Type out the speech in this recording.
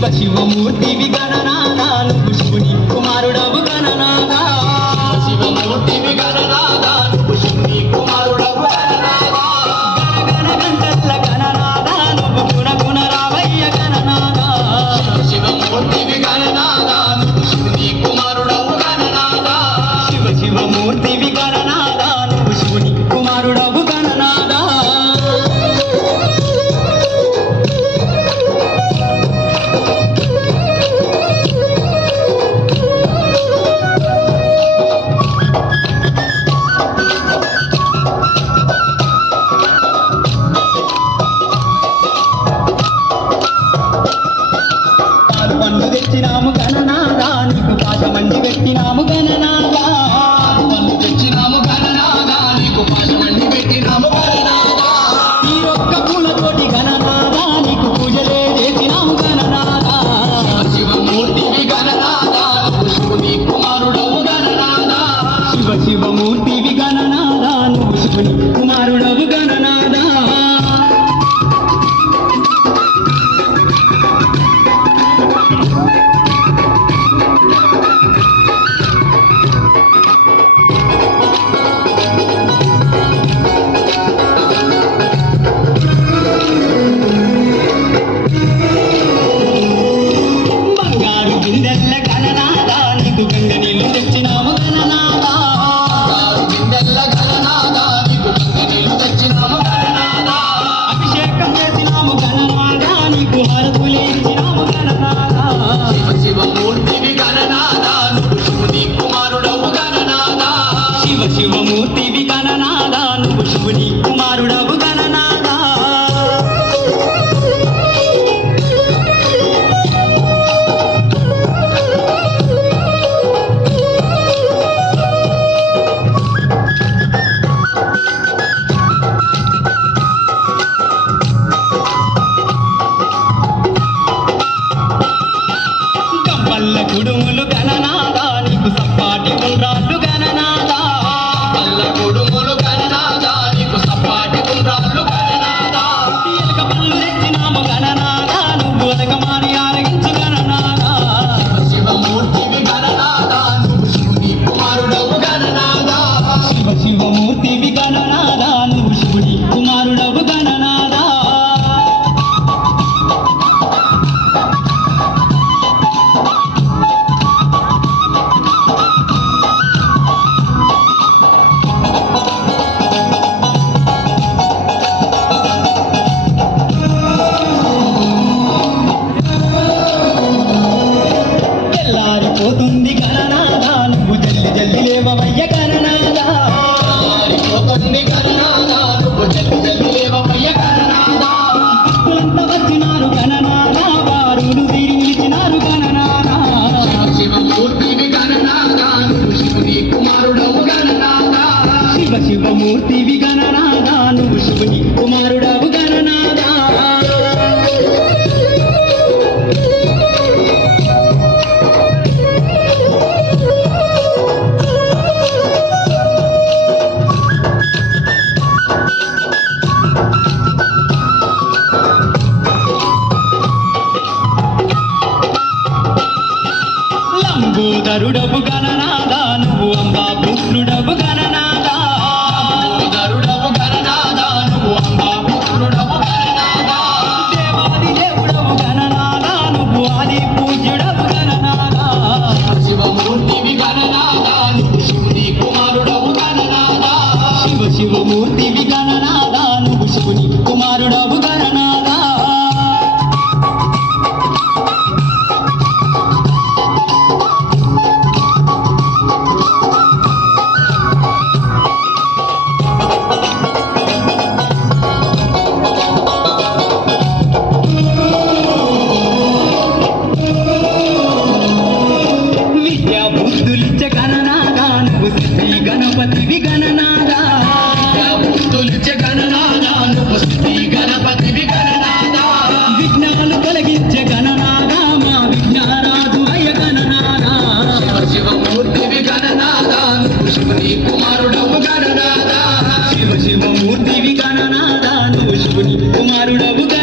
శివ శివమూర్తివి గణనాదా నువ్వు శివుని కుమారుడవు గణనాదా శివమూర్తివి గణనాదా పుష్పుని శివుని పెట్టినాము గణనాగా పన్ను తెచ్చినాము గణనాగా నీకు పాశమండి పెట్టినాము గణనాదా ఈ ఒక్క పూలతోటి గణనాగా నీకు పూజలే చేసినాము గణనాగా శివమూర్తివి గణనాగా శివుని కుమారుడవు గణనాగా శివ శివమూర్తివి గణనాగా నువ్వు శివుని కుమారుడవు గణ శివ శివమూర్తివి గణనాదా నువ్వు శివుని తెల్లారిపోతుంది గణనాదా నువ్వు జల్లి జల్లి లేవవయ్య గణనాదా నువ్వు జల్లి జల్లి లేవమయ్య గణనాదా భక్తులంతా వచ్చినారు గణనాదా వారులు తీరి నిలిచినారు గణనాదా శివమూర్తివి గణనాదా నువ్వు శివుని కుమారుడవు గణనాదా శివ శివమూర్తివి గణనాదా నువ్వు శివుని కుమారుడవు గరుడపు గణనాదా నువ్వు అంబా పుత్రుడపు గణనాదా గరుడపు గణనాదా నువ్వు అంబా పుత్రుడపు గణనాదా దేవాది దేవుడపు గణనాదా నువ్వు ఆది పూజ్యుడపు గణనాదా శివమూర్తివి గణనాదా శివమూర్తివి గణనాదా కుమారుడవు